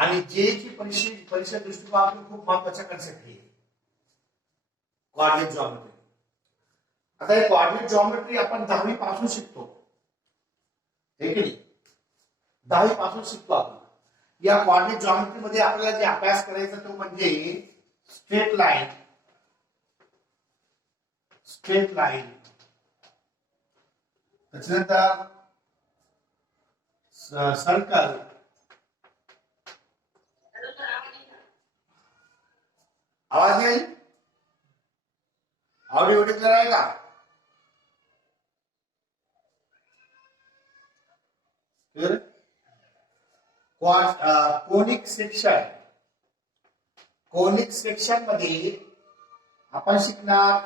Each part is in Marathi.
आणि जेची परीक्षा दृष्टिकोनातून खूप महत्वाचा कन्सेप्ट आहे कोऑर्डिनेट जॉमेट्री. आता हे कोऑर्डिनेट जॉमेट्री आपण 10वी पासून शिकतो, हे की नाही? 10वी पासून शिकतो आपण. या कोऑर्डिनेट जॉमेट्री मध्ये आपल्याला जे अभ्यास करायचा तो म्हणजे स्ट्रेट लाईन, त्याच्यानंतर सर्कल, आवाज येईल? ऑडिओ क्लियर आहे का? कोनिक सेक्शन मध्ये आपण शिकणार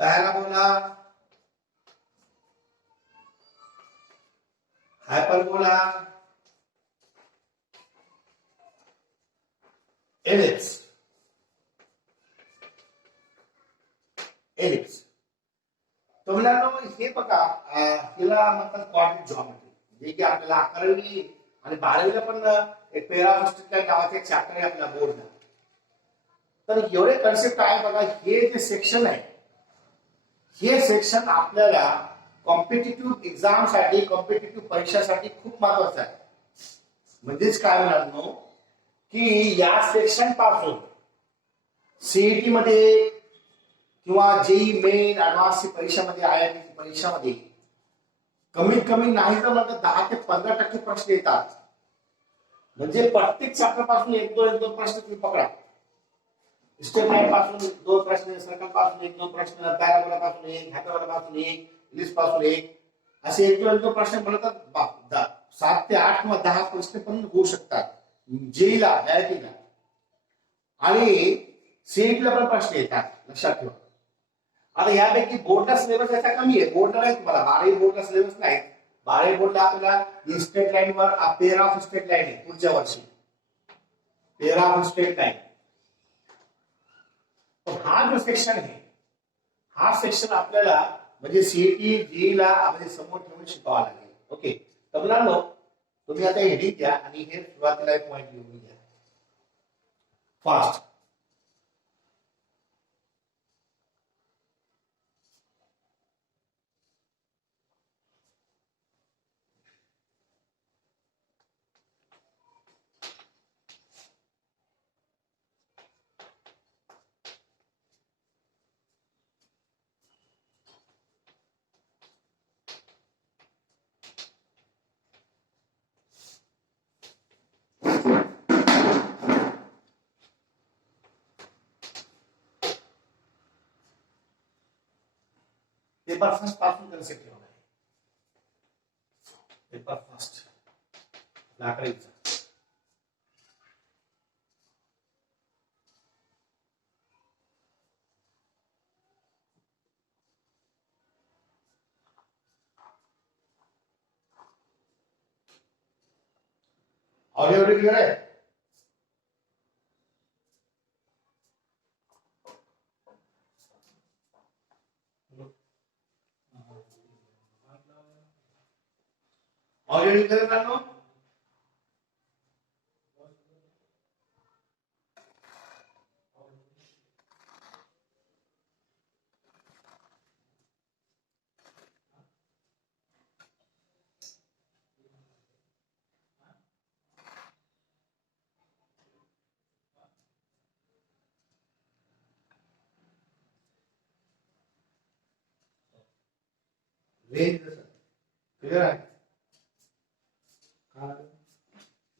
पॅराबोला, हायपरबोला, एलिप्स. तर मुलांनो हे बघा, हिला म्हणतात कोऑर्डिनेट जॉमेट्री, जे की आपल्याला 11वी आणि 12वीला पण एक पॅराबोला नावाचे एक चॅप्टर आहे आपल्या बोर्डला. तर एवढे कन्सेप्ट आहे बघा. हे जे सेक्शन आहे, हे सेक्शन आपल्याला कॉम्पिटिटिव्ह एक्झाम साठी, कॉम्पिटिटिव्ह परीक्षासाठी खूप महत्वाचं आहे. म्हणजेच काय मुलांनो की या सेक्शन पासून सीईटी मध्ये किंवा जेई मेन ऍडव्हान्स परीक्षामध्ये, आयआयटी परीक्षामध्ये कमीत कमी नाही तर मग 10 ते 15% प्रश्न येतात. म्हणजे प्रत्येक चॅप्टर पासून एक दोन प्रश्न तुम्ही पकडा. स्टेप लाईन पासून 2 प्रश्न, सर्कल पासून 1-2 प्रश्न, पॅराबोला पासून 1, हायपरबोला पासून 1, एलिप्स पासून 1, असे 1-2 प्रश्न बनवतात. 7 ते 8 किंवा 10 प्रश्न पण होऊ शकतात जेईला, आयआयटीला. आणि सीईटीला पण प्रश्न येतात, लक्षात ठेवा. आता यापैकी बोर्डला सिलेबस याचा कमी आहे. बोर्डला नाही, तुम्हाला 12वी बोर्डला सिलेबस नाही. 12वी बोर्डला आपल्याला स्ट्रेट लाईन वर पेअर ऑफ स्ट्रेट लाईन आहे पुढच्या वर्षी, पेअर ऑफ स्ट्रेट लाईन. हा जो सेक्शन आहे, हा सेक्शन आपल्याला म्हणजे सीईटी जेईला म्हणजे समोर ठेवून शिकावा लागेल. ओके, तर मुलांनो तुम्ही आता हेडिंग द्या आणि हे सुरुवातीला एक पॉइंट लिहून घ्या फास्ट. पेपर फर्स्ट पासून कन्सेप्ट ठेवणार आहे. पेपर फर्स्ट लाकडाचा ऑडिओ क्लियर आहे? ऑडिओ क्लियर करनो. रेंज क्लियर आहे?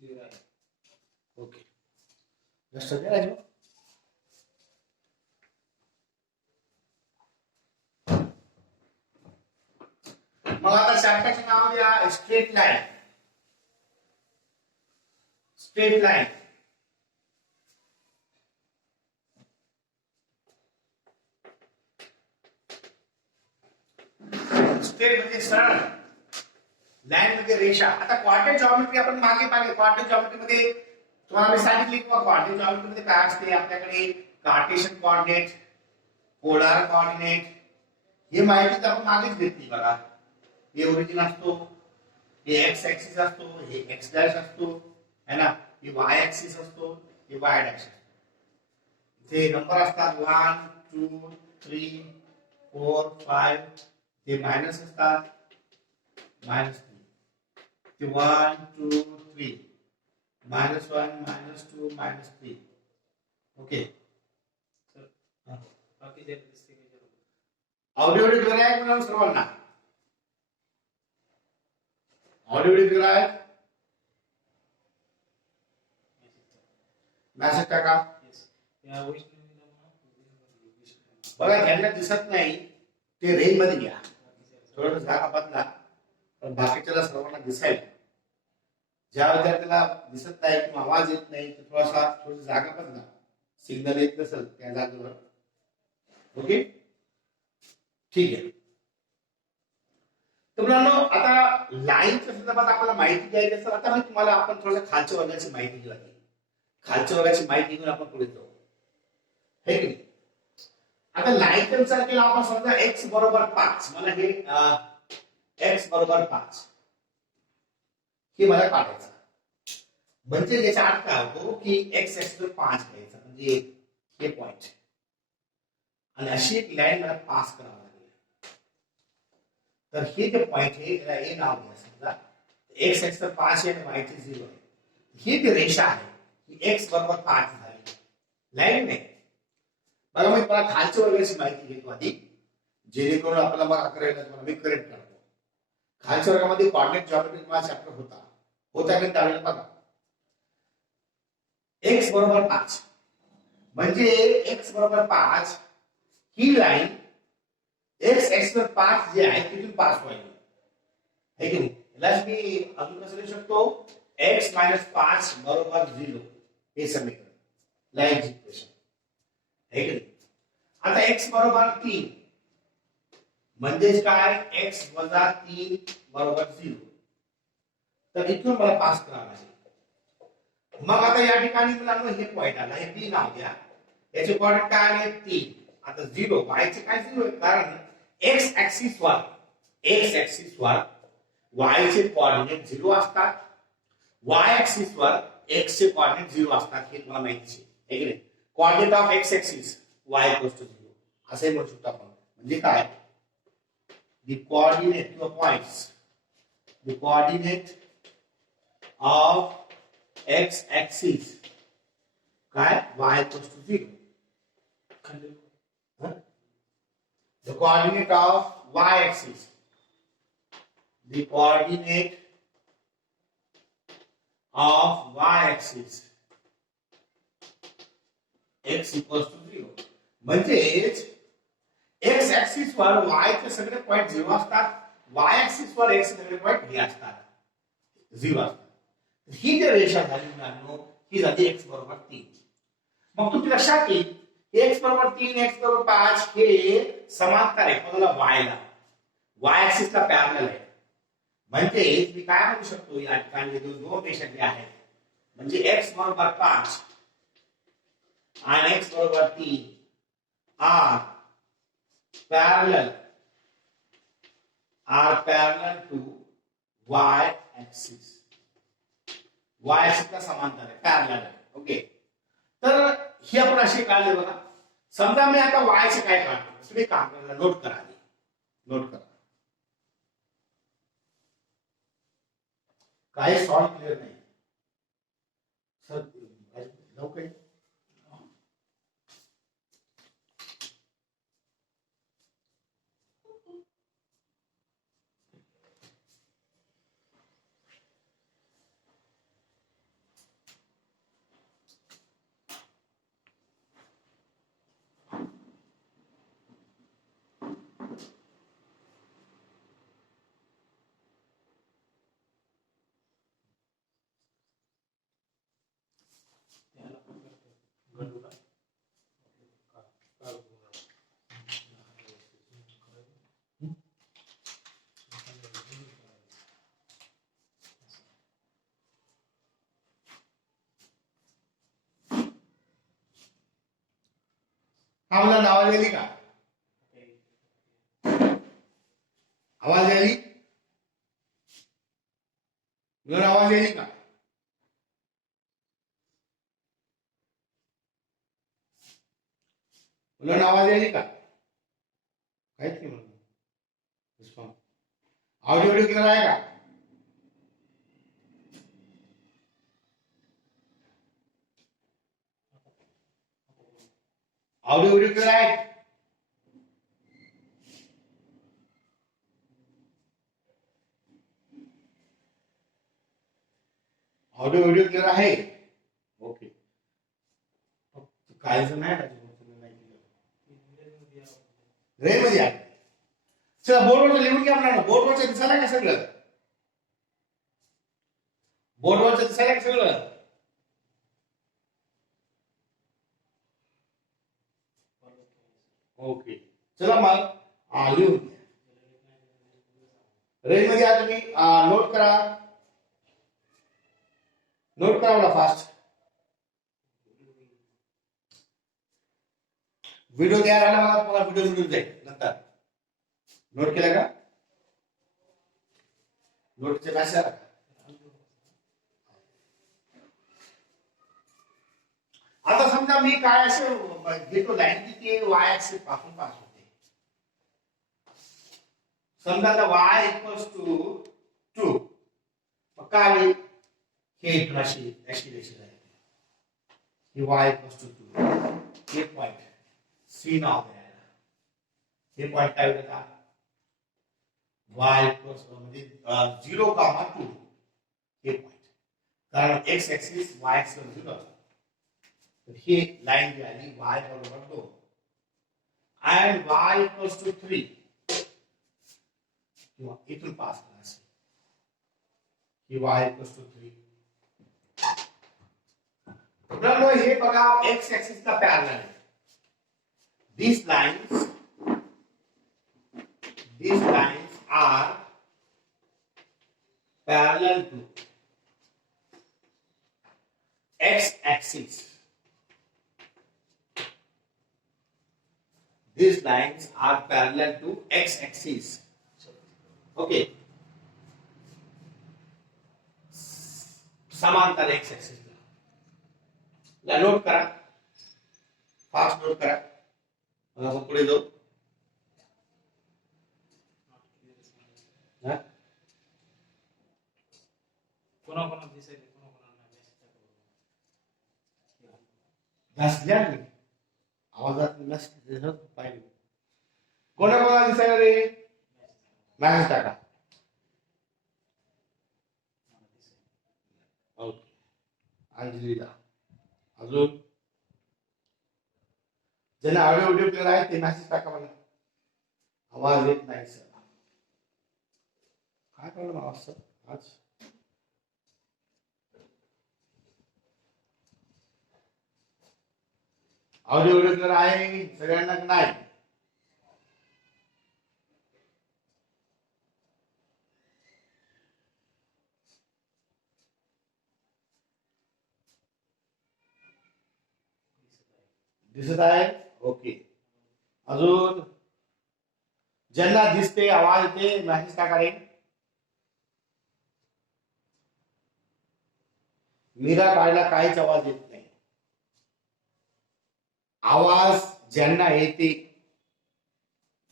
क्लियर आहे. Okay, just Raju. मग आता चॅप्टरचे नाव द्या straight line. Straight line straight म्हणजे सरळ, लाईन म्हणजे रेषा. आता कोऑर्डिनेट जॉमेट्री आपण मागे पाहिले. कोऑर्डिनेट जॉमेट्री मध्ये तुम्हाला मी सांगितले की कोऑर्डिनेट जॉमेट्री मध्ये काय असते, आपल्याकडे कार्टेशियन कोऑर्डिनेट, पोलर कोऑर्डिनेट, हे माहिती आपण मागेच घेतली बघा. हे ओरिजिन असतो, हे एक्स ऍक्सिस असतो, हे एक्स डॅश असतो, है ना. ही वाय ऍक्सिस असतो, ही वाय ऍक्सिस. इथे नंबर असतात 1 2 3 4 5. ते मायनस असतात, -3. ते 1 2 3 -1 -2 -3. ओके. बाकी जे दिसते की ऑडिओ क्लिअर आहे तुम्हाला सर्वांना? ऑडिओ क्लिअर आहे? मेसेज टाका. या वॉइस बघा ज्यांना दिसत नाही ते रेंज मध्ये घ्या, थोडं जागा बदला, पण बाकीच्याला सर्वांना दिसायला. ज्या विद्यार्थ्याला दिसत नाही किंवा आवाज येत नाही तर थोडी जागा बदला, सिग्नल येत नसेल त्या जागेवर. ओके, ठीक आहे. तर मुलांनो, आता लाईनच्या संदर्भात आपल्याला माहिती द्यायची असेल, आता मी तुम्हाला आपण थोडं खालच्या वर्गाची माहिती घेऊ. खालच्या वर्गाची माहिती घेऊन आपण पुढे जाऊ, हे की नाही? आता लाईनचा विचार केला आपण, समजा x बरोबर 5, मला हे x बरोबर 5 हे मला काढायचं. म्हणजे याचा अर्थ काय होतो की x = 5 घ्यायचा, म्हणजे हे पॉइंट, आणि अशी एक लाईन मला पास करावी लागेल. तर हे जे पॉइंट आहे त्याला a नाव द्या. समजा x = 5 आहे आणि y = 0 आहे. ही जी रेषा आहे ही x बरोबर 5 झाली, लाईन नाही. बघा मी तुम्हाला खालच्या वर्गाची माहिती घेतो आधी, जेणेकरून आपल्याला मग 11वीला तुम्हाला मी करेक्ट करतो. खालच्या वर्गामध्ये कोऑर्डिनेट जॉमेट्री माझा चॅप्टर होता की त्यावेळेला बघा x बरोबर 5 म्हणजे x बरोबर 5 ही लाईन x = 5 जे आहे तिथून पास होईल, है की नाही? याला मी अजून कसं लिहू शकतो, x - 5 बरोबर 0 हे समीकरण, लाईनची इक्वेशन, है की नाही? आता x बरोबर 3 म्हणजे काय, x - 3 बरोबर 0. तर इथून मला पास करावं लागेल. मग आता या ठिकाणी मुलांना हे पॉइंट आला, हे p नाव द्या. याचे कोऑर्डिनेट काय आले 3. आता 0, y चे काय 0 आहे, कारण x ऍक्सिस वर y चे कोऑर्डिनेट 0 असतात, y ऍक्सिस वर x चे कोऑर्डिनेट 0 असतात, हे तुम्हाला माहिती आहे की नाही? Coordinate of x axis y = 0 असे म्हणू शकतो आपण. म्हणजे काय, the coordinate किंवा points, the coordinate of x axis काय, y = 0. The coordinate of y axis, the coordinate of y axis x = 0. म्हणजेच x ऍक्सिस वर y चे सगळे पॉइंट 0 असतात, y ऍक्सिस वर x सगळे पॉइंट हे असतात 0 असतात. ही जी रेषा झाली मुलांनो, ही झाली x बरोबर 3. मग तुमच्या लक्षात येईल x बरोबर 3 x बरोबर 5 हे समांतर आहे कोणाला, y ला, y ऍक्सिस ला पॅरलल आहे. म्हणजे मी काय म्हणू शकतो, या ठिकाणी दोन रेषा जे आहेत, म्हणजे x बरोबर 5 आणि x बरोबर 3 are parallel to y axis. y axis ला समांतर आहे, पॅरलल आहे. ओके, तर ही आपण अशी काढली बघा. समजा मी आता y चे काय काढतो, तुम्ही काम करायला नोट करा, नोट करा. काय सॉल्व क्लिअर नाही सर, लवकर आवाज आली का, आवाज आली, आवाज आली का? मुलांना आवाज यायली का? काहीच नाही म्हणून रिस्पॉन्स. ऑडिओ व्हिडिओ क्लिअर आहे का? ऑडिओ व्हिडिओ क्लिअर आहे? ऑडिओ व्हिडिओ क्लिअर आहे? ओके. काही जण नाही रेंज मध्ये आहे. चला बोर्डवरचं लिहून घ्या म्हणा. बोर्डवरचं दिसायला का सगळं? बोर्डवरचं दिसायला का सगळं? ओके. चला मग लिहून घ्या. रेंज मध्ये या तुम्ही. नोट करा. नोट करा मला फास्ट. व्हिडिओ तयार झाला मला तुम्हाला व्हिडिओ मिळून जाईल नंतर. नोट केलं का? नोटचे मॅसेज आला का? आता समजा मी काय असे घेतो लाईन की ते वाय ऍक्सिस पासून पास होते. समजा आता वाय इक्वल्स टू 2. मग काय होईल? हे अशी रेषा आहे. ही वाय इक्वल्स टू 2. हे पॉइंट सी नाव द्यायला. हे पॉइंट काय होईल का? वाय इक्वल्स म्हणजे 0,2 हे पॉइंट. कारण एक्स ऍक्सिस वाय ऍक्सिस 0 असतो. तर ही लाईन जी आली y बरोबर 2 and y equals to 3 किंवा इथून पास करा असे की y equals to 3. मुलांनो हे बघा x ऍक्सिस ला पॅरलल आहे. these lines are parallel to x axis. These lines are parallel to x-axis. Okay. समांतर x-axis ला नोट करा. फास्ट नोट करा. मग आपण पुढे जाऊ. कोणा दिसेल घासल्या नाही आवाजात नसते पाहिजे. कोणाकोणाला दिसायला रे? मॅसेज टाका. ओके. अंजलीला. अजून ज्यांना ऑडिओ व्हिडिओ क्लिअर आहे ते मॅसेज टाका मला. आवाज येत नाही सर. काय प्रॉब्लेम आवाज सर आज? ऑडिओ व्हिडिओ क्लिअर आहे सगळ्यांना की नाही? दिसत आहे? ओके. अजून ज्यांना दिसते आवाज येते मॅसेज टाका रे. मीरा काढला काहीच आवाज येत नाही. आवाज ज्यांना येते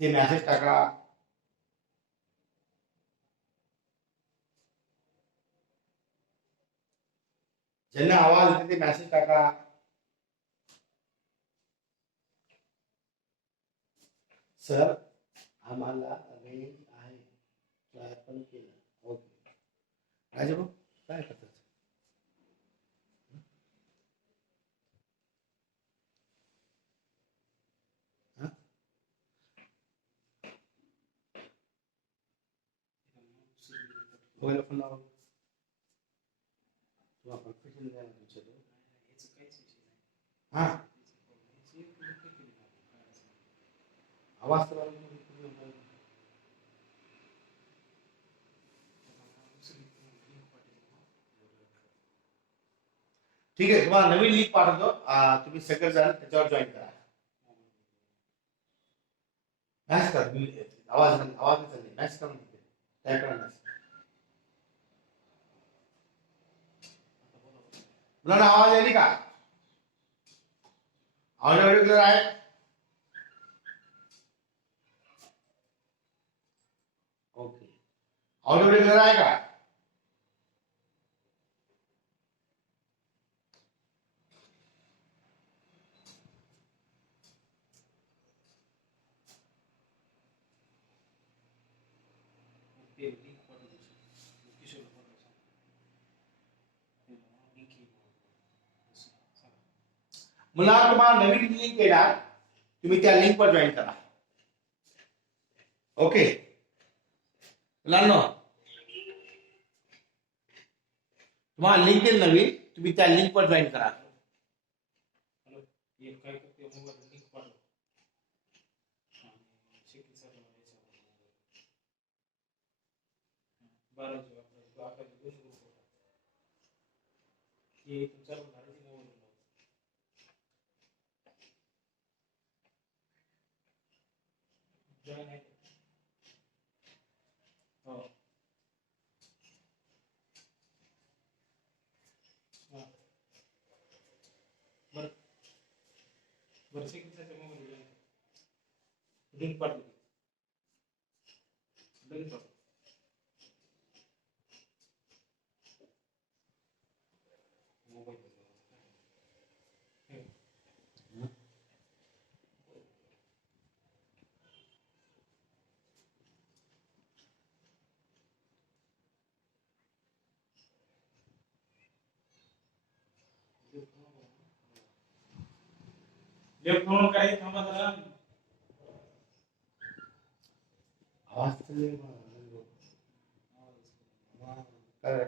ते मॅसेज टाका. ज्यांना आवाज येते ते मॅसेज टाका. सर आम्हाला रेंज आहे. ट्राय पण केलं. ओके. राजा भाऊ काय करतात? मोबाईल फोन लावा. तुला परफेक्शन द्यायला तुमच्या याचं काहीच विषय नाही. हा आवाज तर ठीक आहे. तुम्हाला नवीन लिंक पाठवतो. तुम्ही सगळे जण त्याच्यावर जॉईन करा. मॅसेज करा. आवाज नाही चालले. मॅसेज करा. टाईप करा मॅसेज. मुलांना आवाज आली का? ऑडिओ क्लिअर आहे? ऑडिओ क्लिअर आहे का? ते link पाठवतो सर. किशोरला पाठवतो सांग. ते link आहे. सांग. मला तुम्हाला नवीन लिंक येणार, तुम्ही त्या लिंक वर जॉईन करा. ओके मुलांनो, तुम्हाला लिंक येईल नवीन, तुम्ही त्या लिंक वर जॉईन करा. हॅलो, हे काय करते मोबाईल लिंक पाठव. आणि शेती सर बाराची आपल्याला दोन ग्रुप होता. हे तुमच्या घराची मोबाईल जॉईन आहे. हो. हां. बरं बरं शेतीच्या मोबाईल जॉईन लिंक पाठवली. लिंक पाठव. मोबाईल लेफ्ट म्हणून काही थांबा जरा. आवाज तर काय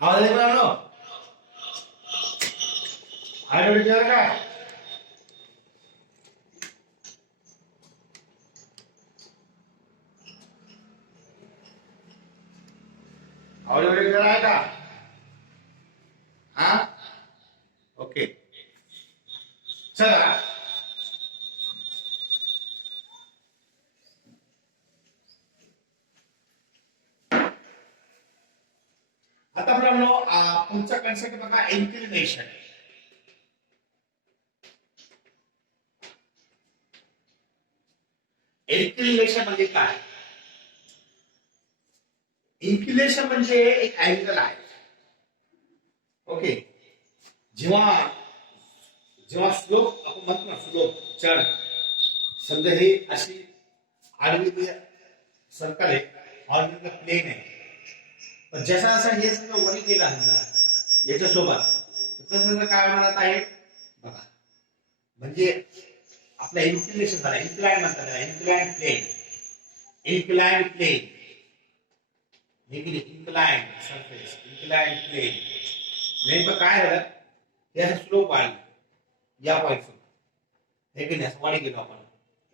आवाज येतो ना? ऑडिओ क्लिअर का? ऑडिओ क्लिअर आहे का? हा ओके चला. आता मुलांनो पुढचा कन्सेप्ट बघा, इन्क्लिनेशन. इन्क्लिनेशन म्हणजे काय? इन्क्लिनेशन म्हणजे एक अँगल आहे. ओके, जेव्हा जेव्हा स्लोप आपण म्हणतो ना, स्लोप चढ, समजा हे अशी आडवी सर्कल आहे, ऑरिजिनल प्लेन आहे, पण जसा जसा हे सगळं वरी गेला याच्यासोबत तसं काय होणार आहे बघा. म्हणजे आपलं इन्क्लिनेशन झालं, इन्क्लाइन म्हणतात, इन्क्लाइन प्लेन. इन्क्लाइन प्लेन हे की इन्क्लाइंड सरफेस इन्क्लाइंड प्लेन नेमकं काय झालं या स्लोप वाढली या पॉईंटवर हे की नाही असं वाढी गेलो आपण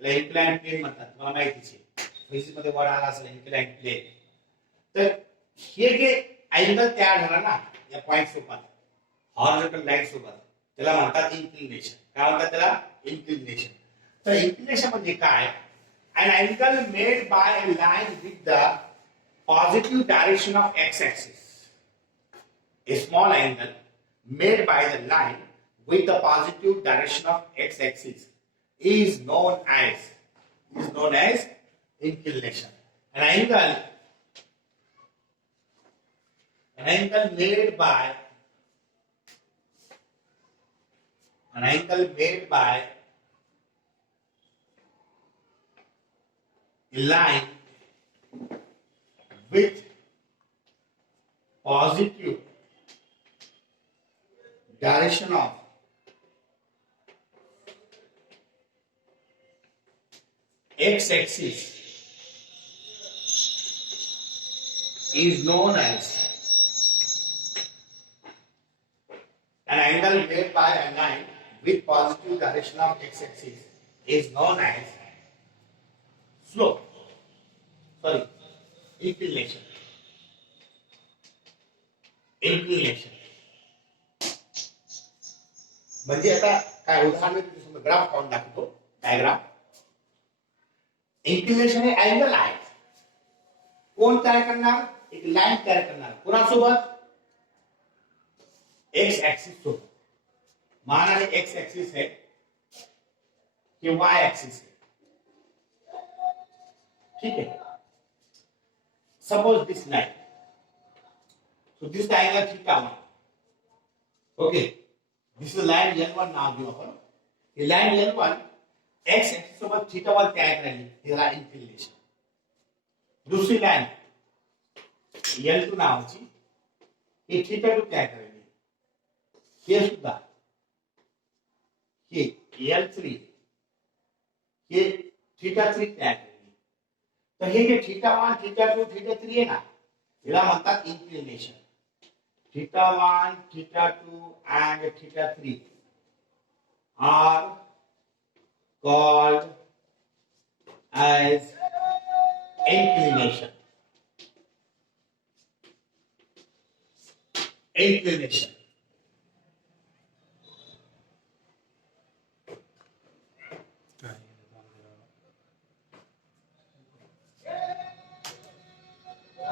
त्याला इन्क्लाइंड प्लेन म्हणतात तुम्हाला माहितीच आहे फिजिक्स मध्ये वर्ड आला असेल इन्क्लाइंड प्लेन तर हे जे अँगल तयार झाला ना या पॉईंट सोबत हॉरिझॉन्टल लाईन सोबत त्याला म्हणतात इन्क्लिनेशन काय म्हणतात त्याला इन्क्लिनेशन तर इन्क्लिनेशन म्हणजे काय an angle made by a line with the positive direction of x-axis a small angle made by the line with the positive direction of x-axis is known as inclination an angle made by a line with positive direction of x-axis is known as an angle made by a line with positive direction of x-axis is known as slope. Sorry, inclination. म्हणजे आता काय उदाहरण मी ग्राफ काढून दाखवतो डायग्राम इन्क्लिनेशन हे अँगल आहे कोण तयार करणार एक लाईन तयार करणार कोणासोबत एक्स ऍक्सिस सोबत माना हे एक्स ऍक्सिस है कि वाई ऍक्सिस है ठीक है suppose this line so this is the angle theta 1 okay this is the line L1 नाव घेऊ आपण हे line L1 x ऍक्सिस सोबत थीटा 1 तयार करायची त्याला इन्क्लिनेशन दुसरी लाईन L2 नावाची हे थीटा 2 तयार करायची हे सुद्धा हे L3 हे थीटा 3 तयार करायची तर हे जे थीटा 1 थीटा 2 थीटा 3 आहे ना याला म्हणतात inclination theta 1 theta 2 and theta 3